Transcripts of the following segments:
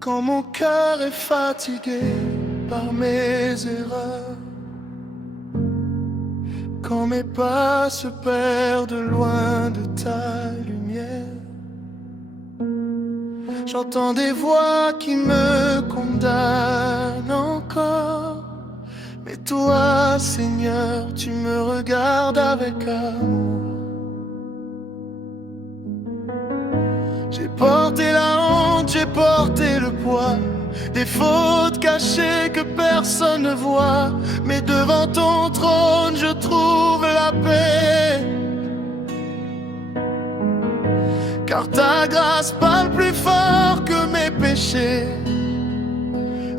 Quand mon cœur est fatigué par mes erreurs, quand mes pas se perdent loin de ta lumière, j'entends des voix qui me condamnent encore. Mais toi, Seigneur, tu me regardes avec amour. J'ai porté la honte, j'ai porté le poids des fautes cachées que personne ne voit. Mais devant ton trône, je trouve la paix. Car ta grâce parle plus fort que mes péchés.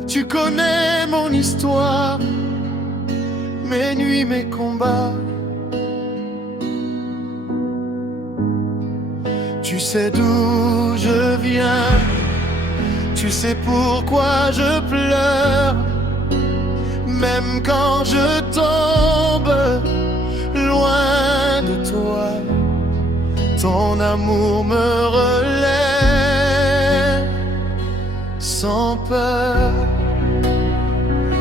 Tu connais mon histoire, mes nuits, mes combats. Tu sais d'où je viens, tu sais pourquoi je pleure. Même quand je tombe loin de toi, ton amour me relève sans peur.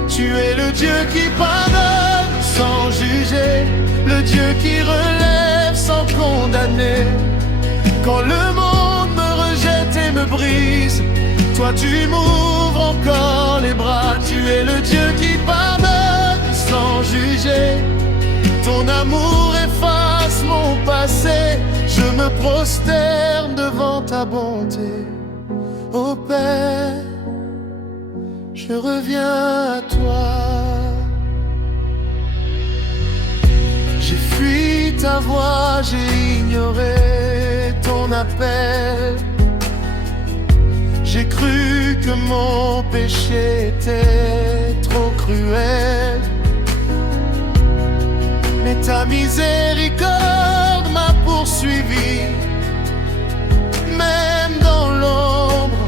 Tu es le Dieu qui pardonne sans juger, le Dieu qui relève sans condamner. Quand le monde me rejette et me brise, toi tu m'ouvres encore les bras. Tu es le Dieu qui pardonne sans juger, ton amour efface mon passé. Je me prosterne devant ta bonté, ô Père, je reviens à toi. J'ai fui ta voix, j'ai ignoré ton appel. J'ai cru que mon péché était trop cruel. Mais ta miséricorde m'a poursuivi. Même dans l'ombre,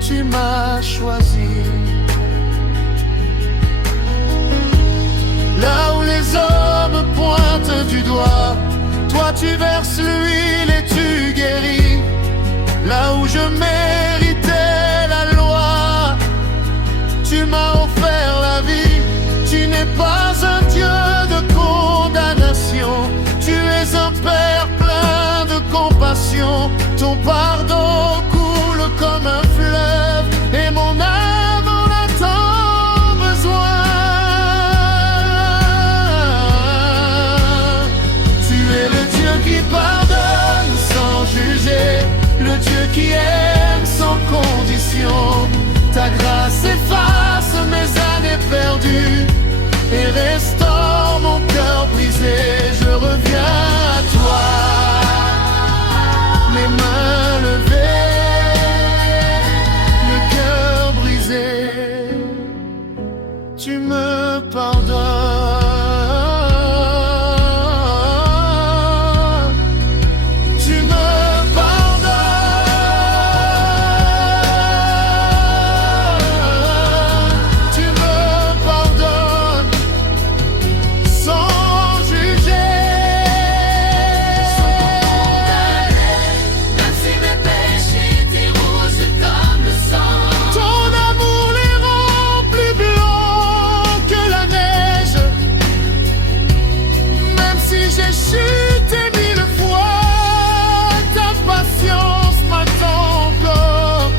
tu m'as choisi. Là où les hommes pointent du doigt, toi tu verses l'huile et tu guéris. Là où je méritais la loi, tu m'as offert la vie. Tu n'es pas un Dieu de condamnation, tu es un Père plein de compassion. Ton pardon coule comme un fleuve et mon âme en a tant besoin. Tu es le Dieu qui pardonne sans juger, le Dieu qui aime sans condition. Ta grâce efface mes années perdues et restaure mon cœur brisé. Je reviens à toi, les mains levées, le cœur brisé. Tu me pardonnes, tu me pardonnes, tu me pardonnes sans juger. Même si mes péchés étaient rouges comme le sang, Ton amour les rend plus blancs que la neige. Même si j'ai chuté 1000 fois, ta patience m'attend encore.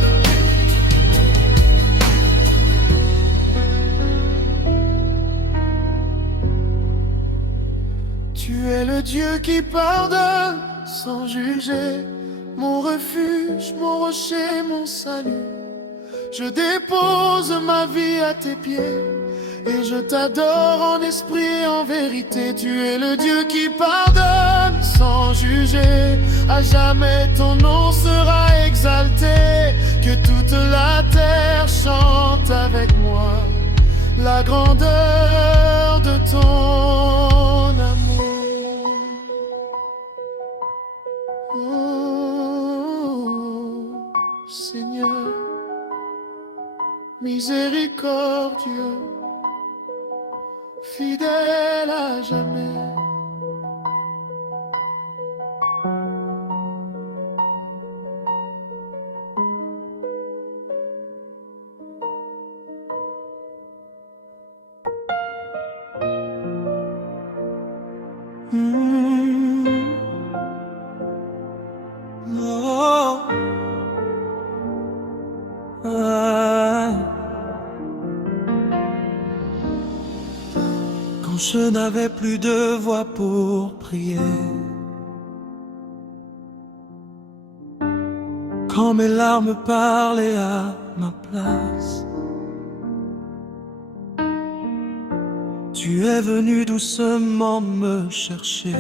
Tu es le Dieu qui pardonne sans juger, mon refuge, mon rocher, mon salut. Je dépose ma vie à tes pieds et je t'adore en esprit et en vérité. Tu es le Dieu qui pardonne sans juger. À jamais ton nom sera exalté. Que toute la terre chante avec moi la grandeur de ton amour. Oh, Seigneur, miséricordieux, fidèle à jamais. Quand je n'avais plus de voix pour prier, quand mes larmes parlaient à ma place, tu es venu doucement me chercher,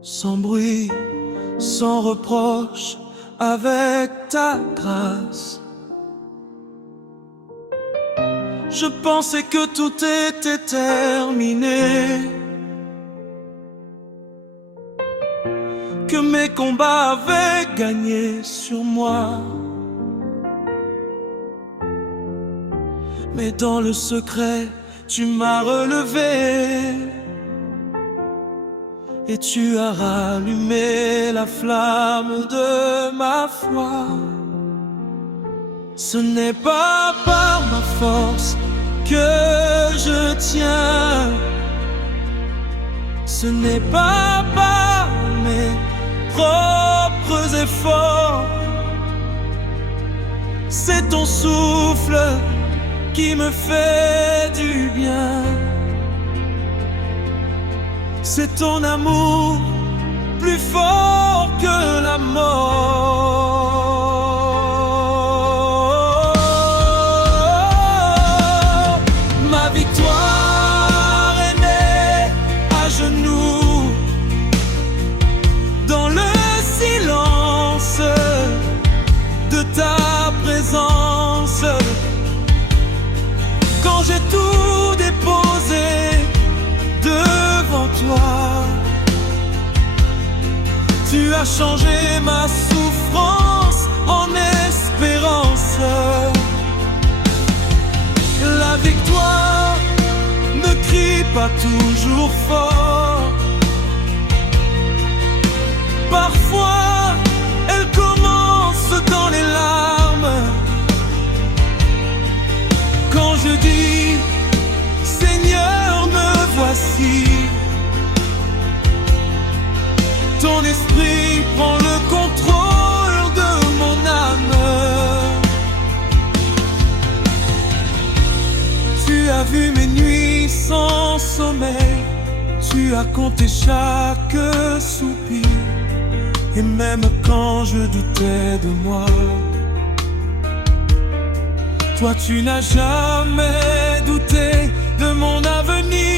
sans bruit, sans reproche, avec ta grâce. Je pensais que tout était terminé, que mes combats avaient gagné sur moi. Mais dans le secret, tu m'as relevé et tu as rallumé la flamme de ma foi. Ce n'est pas par ma force que je tiens, ce n'est pas par mes propres efforts, c'est ton souffle qui me fait du bien. C'est ton amour plus fort que la mort. Ma victoire est née à genoux, dans le silence de ta présence. Quand j'ai tout déposé devant toi, tu as changé ma souffrance en espérance. La victoire ne crie pas toujours fort, parfois elle commence dans les larmes. Quand je dis Seigneur, me voici, ton esprit prend le contrôle de mon âme. Tu as vu mes nuits sans sommeil, tu as compté chaque soupir, et même quand je doutais de moi, toi tu n'as jamais douté de mon avenir.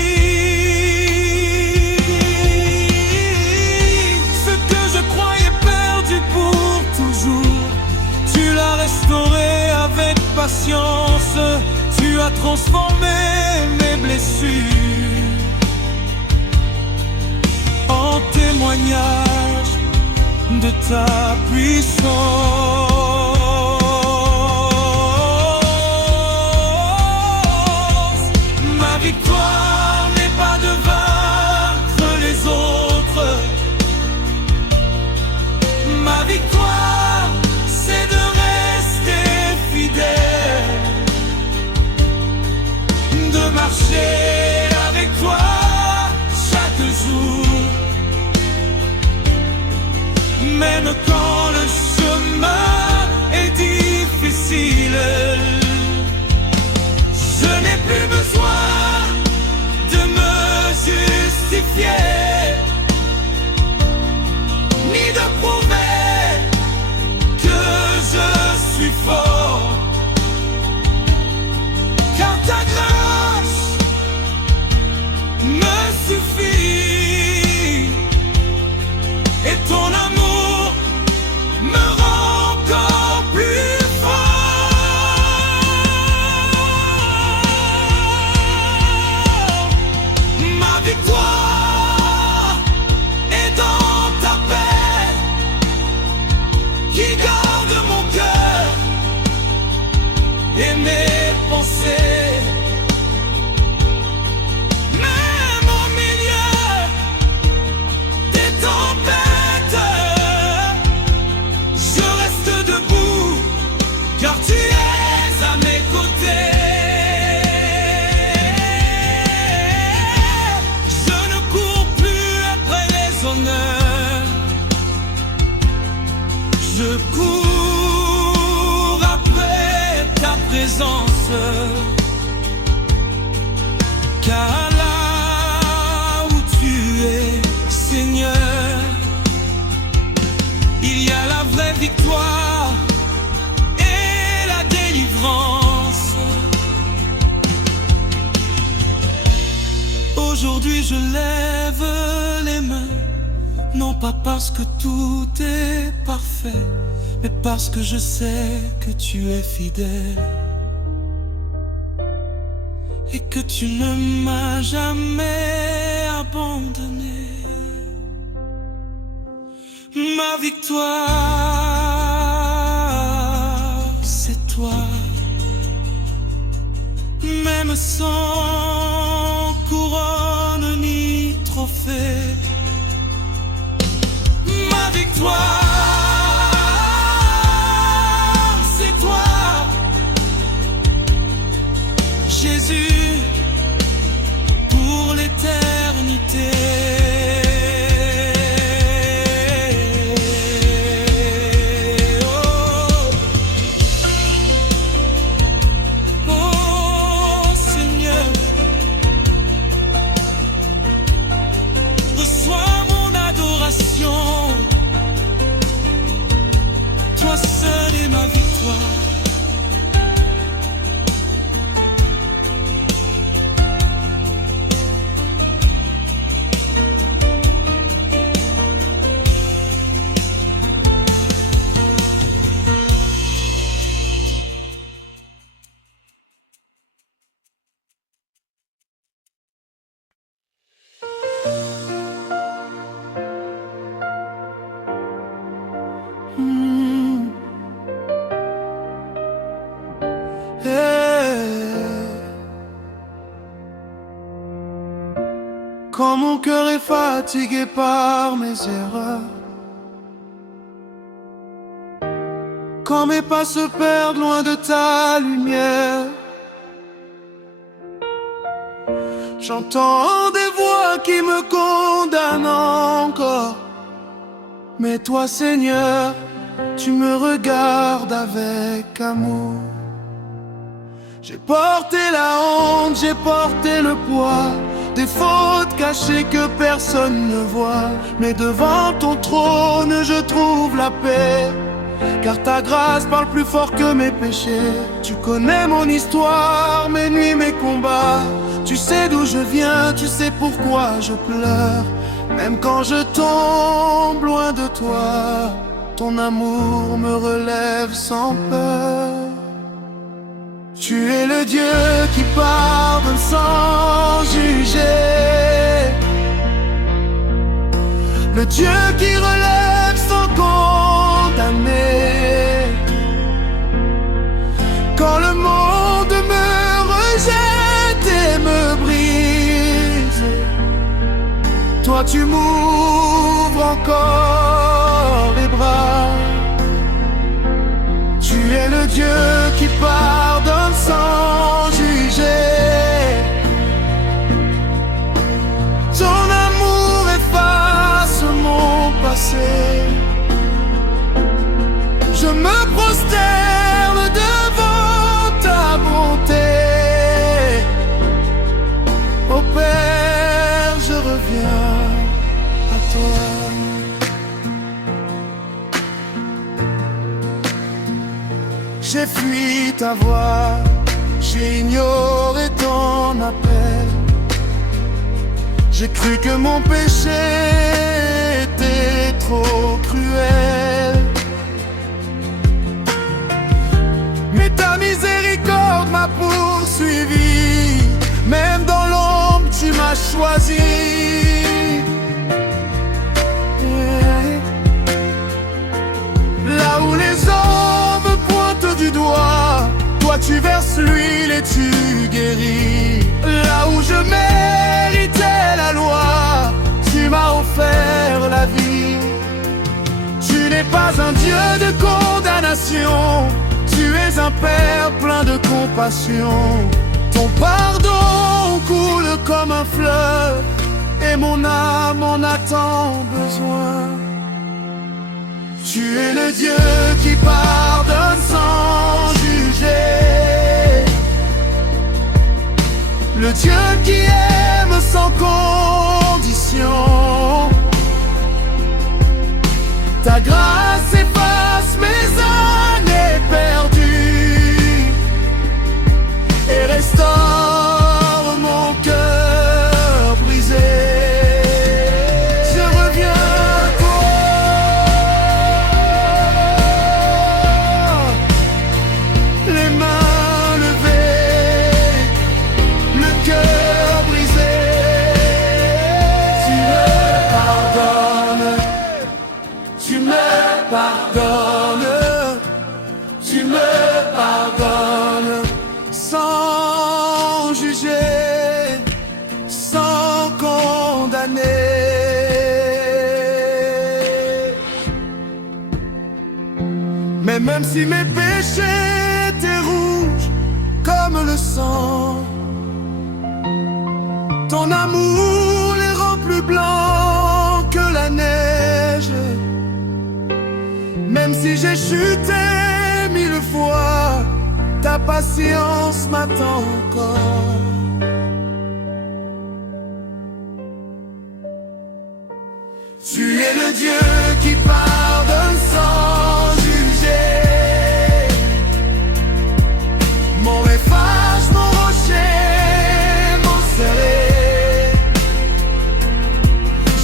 Ce que je croyais perdu pour toujours, tu l'as restauré avec patience. Tu as transformé mes blessures en témoignage de ta puissance. Ma victoire n'est pas de vaincre les autres, ma victoire c'est de rester fidèle, de marcher avec toi chaque jour, même quand le chemin est difficile. Je n'ai plus besoin de me justifier, ni de prouver que je suis fort, car ta grâce me suffit, et ton amour me rend encore plus fort. Ma victoire est dans ta paix qui garde mon cœur et mes pensées. Même au milieu des tempêtes, je reste debout, car tu es à mes côtés. Je ne cours plus après les honneurs, je cours présence, car là où tu es, Seigneur, il y a la vraie victoire et la délivrance. Aujourd'hui je lève les mains, non pas parce que tout est parfait, mais parce que je sais que tu es fidèle et que tu ne m'as jamais abandonné. Ma victoire, c'est toi, même sans couronne ni trophée. Ma victoire, c'est toi, Jésus, pour l'éternité. Toi seul est ma victoire. Quand mon cœur est fatigué par mes erreurs, quand mes pas se perdent loin de ta lumière, j'entends des voix qui me condamnent encore. Mais toi, Seigneur, tu me regardes avec amour. J'ai porté la honte, j'ai porté le poids des fautes cachées que personne ne voit. Mais devant ton trône je trouve la paix, car ta grâce parle plus fort que mes péchés. Tu connais mon histoire, mes nuits, mes combats. Tu sais d'où je viens, tu sais pourquoi je pleure. Même quand je tombe loin de toi, ton amour me relève sans peur. Tu es le Dieu qui pardonne sans juger, le Dieu qui relève sans condamner. Quand le monde me rejette et me brise, toi tu m'ouvres encore les bras. Tu es le Dieu qui pardonne sans juger. Ton amour efface mon passé. Je me prosterne devant ta bonté. Ô Père, je reviens à toi. J'ai fui ta voix, j'ai ignoré ton appel. J'ai cru que mon péché était trop cruel. Mais ta miséricorde m'a poursuivi. Même dans l'ombre tu m'as choisi. Là où les hommes pointent du doigt, toi tu verses l'huile et tu guéris. Là où je méritais la loi, tu m'as offert la vie. Tu n'es pas un Dieu de condamnation, tu es un Père plein de compassion. Ton pardon coule comme un fleuve et mon âme en a tant besoin. Tu es le Dieu qui pardonne sans juger. grâce efface mes années perdues et restaure mon cœur brisé. Je reviens à toi, les mains levées, le cœur brisé. Tu me pardonnes, tu me pardonnes, tu me pardonnes, sans juger, sans condamner. Mais même si mes péchés étaient rouges comme le sang, ton amour les rend plus blancs que la neige. Même si j'ai chuté 1000 fois, ta patience m'attend encore. Tu es le Dieu qui pardonne sans juger, mon refuge, mon rocher, mon scellé.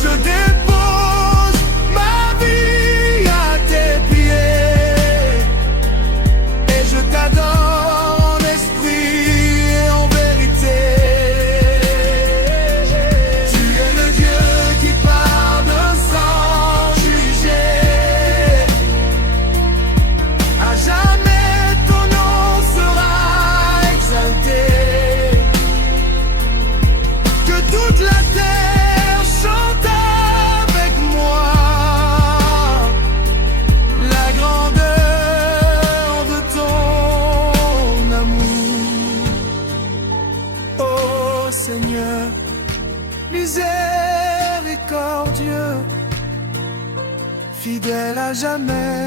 Je dépose ma vie à tes pieds et je t'adore en esprit et en vérité. Tu es le Dieu qui pardonne sans juger. À jamais ton nom sera exalté. Que toute la terre chante avec moi la grandeur de ton amour. Oh Seigneur, miséricordieux, fidèle à jamais.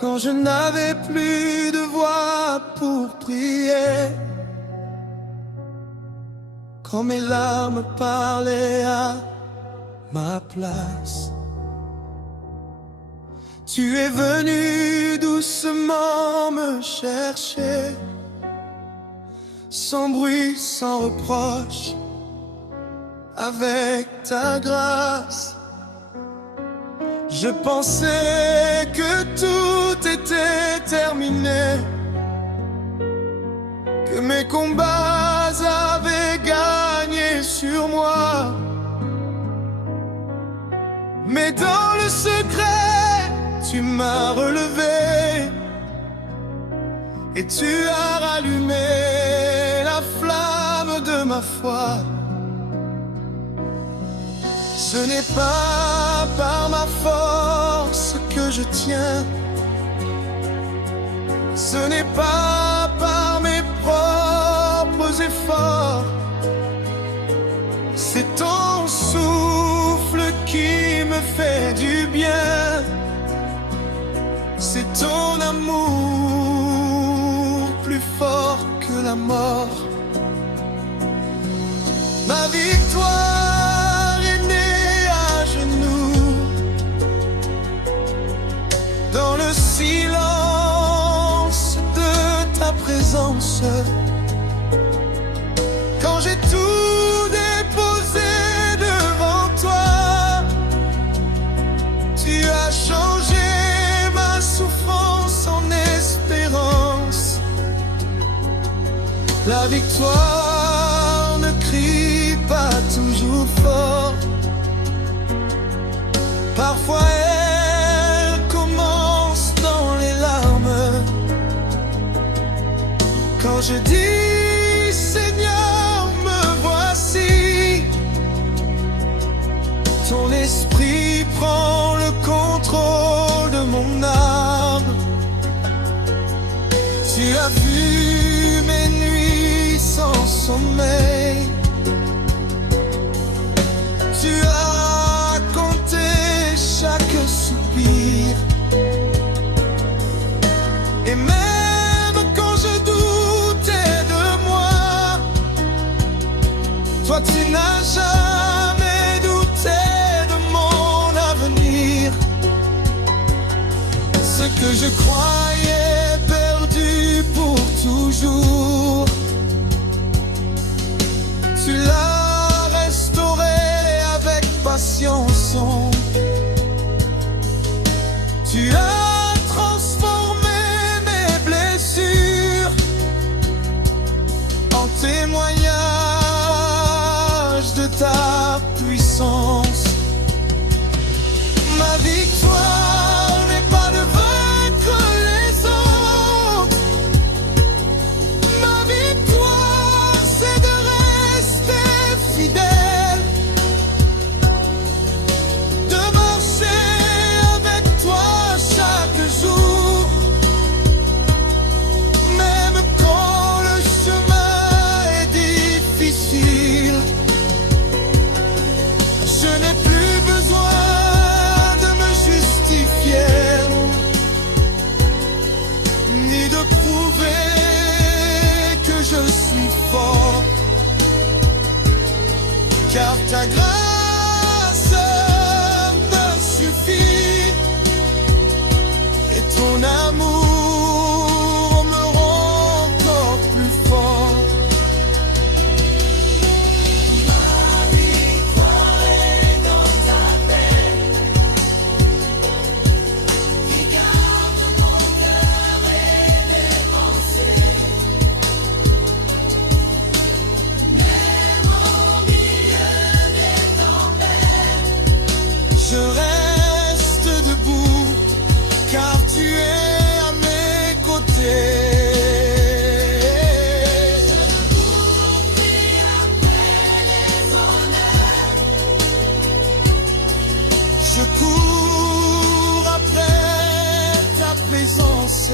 Quand je n'avais plus de voix pour prier, quand mes larmes parlaient à ma place, tu es venu doucement me chercher, sans bruit, sans reproche, avec ta grâce. Je pensais que tout était terminé, que mes combats avaient gagné sur moi. Mais dans le secret, tu m'as relevé et tu as rallumé la flamme de ma foi. Ce n'est pas par ma force que je tiens, ce n'est pas par mes propres efforts, c'est ton souffle qui me fait du bien, c'est ton amour plus fort que la mort. Ma victoire est née à genoux, dans le silence de ta présence. Quand j'ai tout déposé devant toi, tu as changé ma souffrance en espérance. La victoire ne crie pas toujours fort, parfois elle commence dans les larmes. Quand je dis Seigneur, me voici, ton esprit prend le contrôle de mon âme. Tu as vu mes nuits sans sommeil. Tu as compté chaque soupir. Et même quand je doutais de moi, toi tu n'as jamais douté de mon avenir. Ce que je croyais perdu pour toujours, tu l'as restauré avec patience. Tu as transformé mes blessures en témoignage de ta puissance. Ma victoire n'est pas de vaincre les autres. Ma victoire, c'est de rester fidèle, de marcher avec toi chaque jour, même quand le chemin est difficile. Je n'ai plus besoin de me justifier, ni de prouver que je suis fort, car ta grâce me suffit et ton amour me rend encore plus fort. Ma victoire est dans ta paix, qui garde mon cœur et mes pensées. Même au milieu des tempêtes, je reste debout, car tu es à mes côtés. Je cours après ta présence,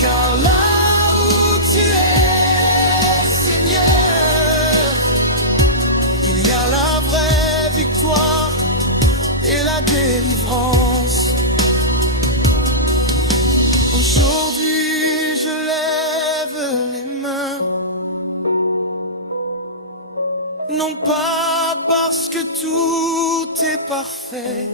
car là où tu es, Seigneur, il y a la vraie victoire et la délivrance. Aujourd'hui, je lève les mains, non pas parce que tout est parfait,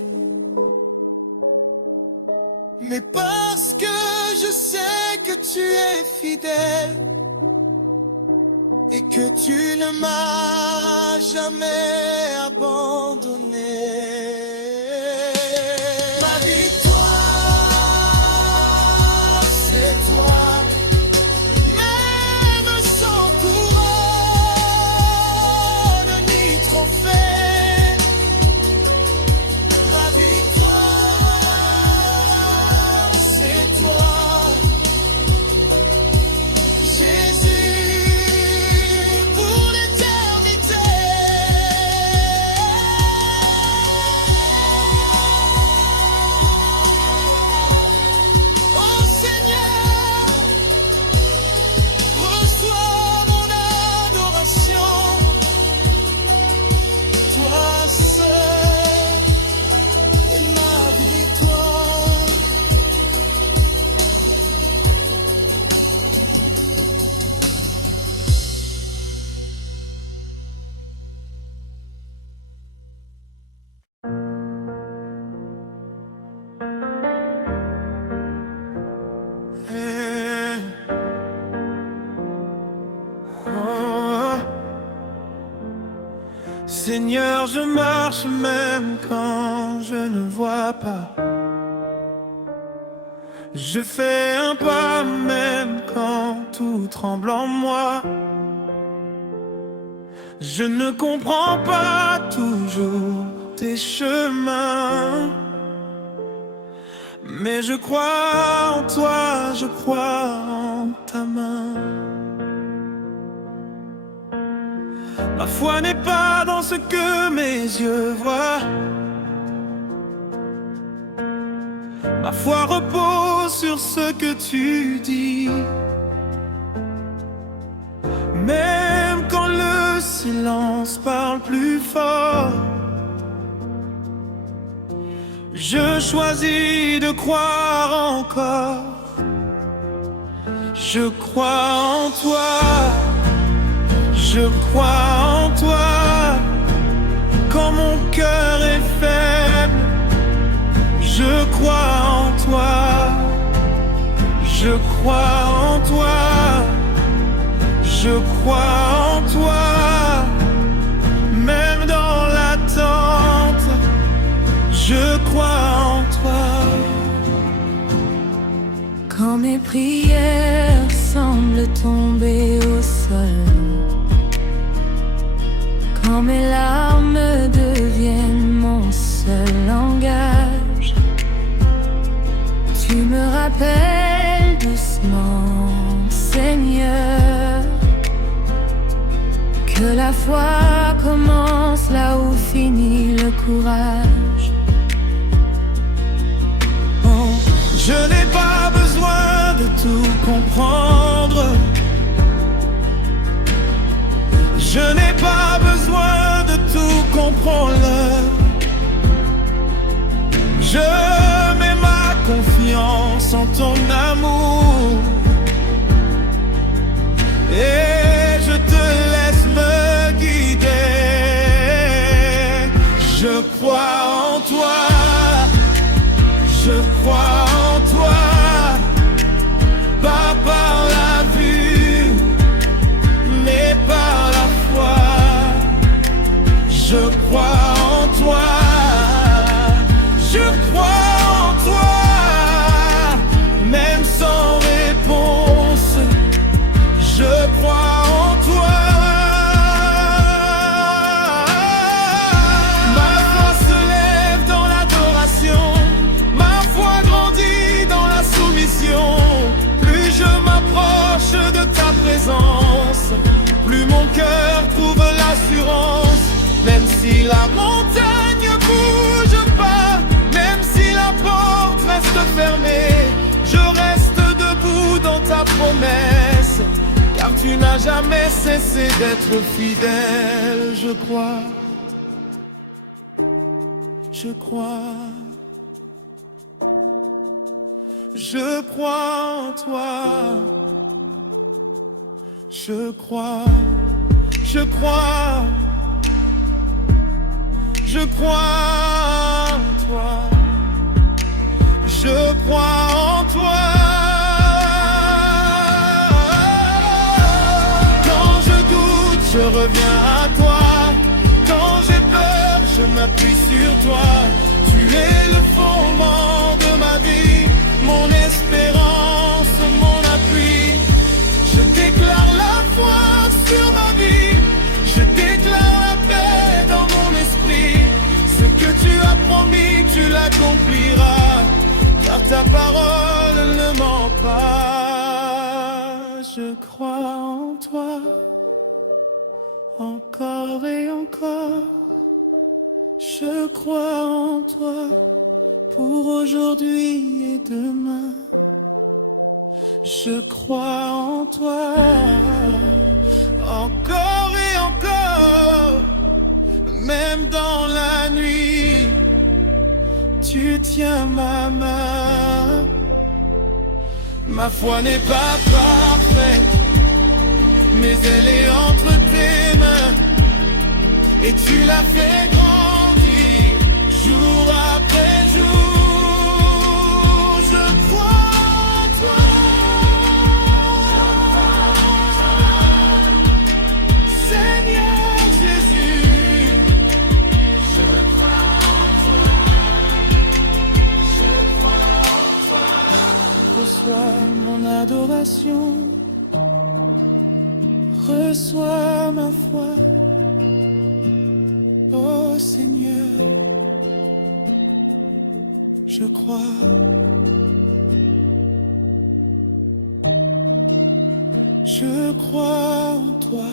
mais parce que je sais que tu es fidèle et que tu ne m'as jamais abandonné. Ma victoire, c'est toi, même sans couronne ni trophée. Ma victoire, c'est toi, Jésus, pour l'éternité. Oh Seigneur, reçois mon adoration. Toi seul est ma victoire. Oh. Seigneur, je marche même quand je ne vois pas. Je fais un pas même quand tout tremble en moi. Je ne comprends pas toujours tes chemins, mais je crois en toi, je crois en ta main. Ma foi n'est pas dans ce que mes yeux voient. Ma foi repose sur ce que tu dis. parle plus fort. Je choisis de croire encore. Je crois en toi. Je crois en toi. Quand mon cœur est faible, je crois en toi. Je crois en toi. Je crois en toi. Même dans l'attente, je crois en toi. Quand mes prières semblent tomber au sol, quand mes larmes deviennent mon seul langage, tu me rappelles doucement, Seigneur, que la foi commence là où finit le courage. Oh, je n'ai pas besoin de tout comprendre. Je n'ai pas besoin de tout comprendre. Je mets ma confiance en ton amour. Et je te laisse me guider. Je crois en toi. Je crois en toi. Pas par la vue, mais par la foi. Je crois en toi. Je crois en toi. Même sans réponse, je crois en toi. Ma foi se lève dans l'adoration. Ma foi grandit dans la soumission. Plus je m'approche de ta présence, plus mon cœur trouve l'assurance. Même si la montagne bouge pas, même si la porte reste fermée, je reste debout dans ta promesse, car tu n'as jamais cessé d'être fidèle. Je crois, je crois, je crois en toi. Je crois, je crois, je crois en toi. Je crois en toi. Quand je doute, je reviens à toi. Quand j'ai peur, je m'appuie sur toi. Tu es le fondement de ma vie, mon espérance, mon appui. Je déclare la foi sur ma vie. Je déclare la paix dans mon esprit. Ce que tu as promis, tu l'accompliras, car ta parole ne ment pas. Je crois en toi, encore et encore. Je crois en toi, pour aujourd'hui et demain. Je crois en toi, encore et encore. Même dans la nuit, tu tiens ma main. Ma foi n'est pas parfaite, mais elle est entre tes mains. Et tu l'as fait grandir, jour après jour. Je crois en toi. Seigneur Jésus, je crois en toi. Je crois en toi. Reçois mon adoration, reçois ma foi. Oh Seigneur, je crois. Je crois en toi.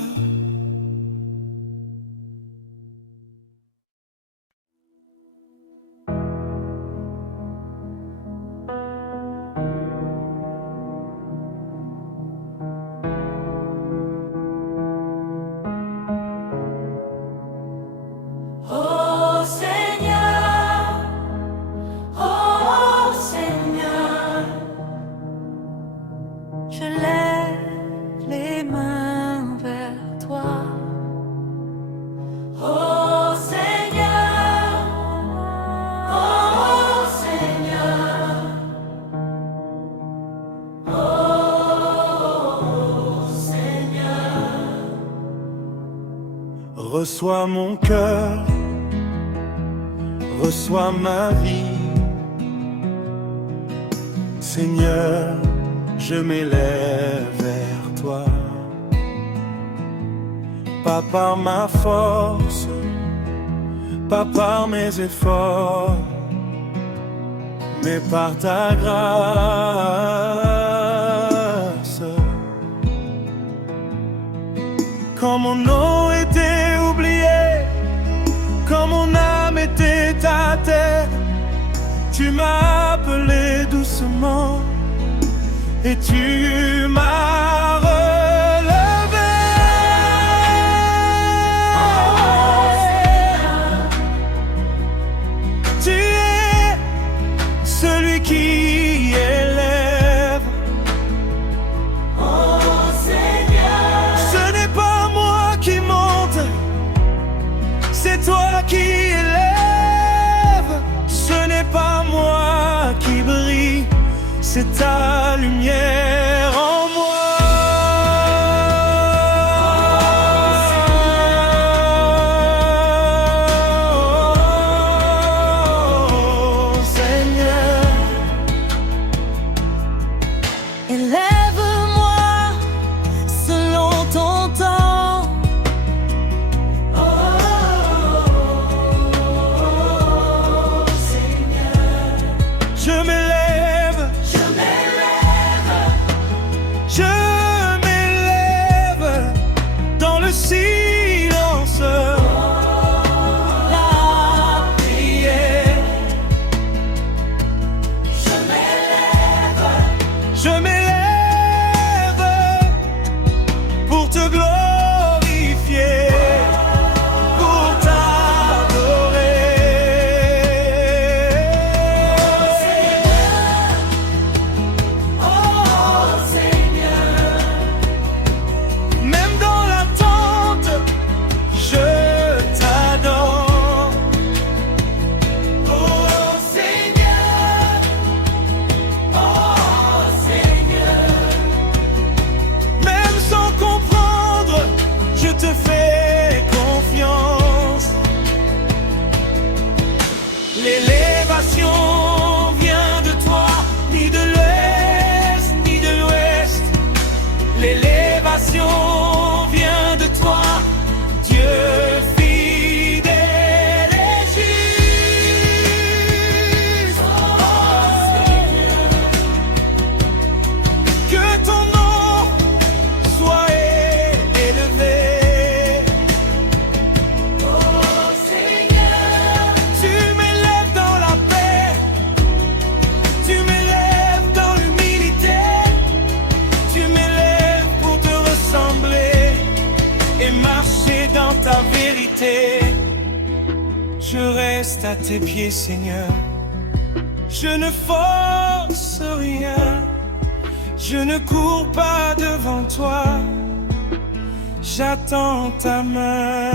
Reçois mon cœur, reçois ma vie. Seigneur, je m'élève vers toi. Pas par ma force, pas par mes efforts, mais par ta grâce. Quand mon nom était oublié, quand mon âme était à terre, tu m'as appelé doucement et tu m'as relevé. Tu es celui qui élève. Oh Seigneur, Ce n'est pas moi qui monte, c'est toi qui élèves. Ce n'est pas moi qui brille, c'est ta lumière en moi. Oh, Seigneur, Élève-moi selon ton temps. je m'élève, je m'élève dans le silence. La prière. Je m'élève pour te glorifier, pour t'adorer. oh Seigneur, Même dans l'attente, je t'adore. oh Seigneur, oh Seigneur, Même sans comprendre, je te fais confiance. L'élévation vient de toi, ni de l'ouest, ni de l'ouest. L'élévation vient de toi, Dieu fidèle et juste. Que ton nom soit élevé. oh Seigneur, Tu m'élèves dans la paix, tu m'élèves dans l'humilité, tu m'élèves pour te ressembler et marcher dans ta vérité. Je reste à tes pieds, Seigneur, je ne force rien, je ne cours pas devant toi, j'attends ta main.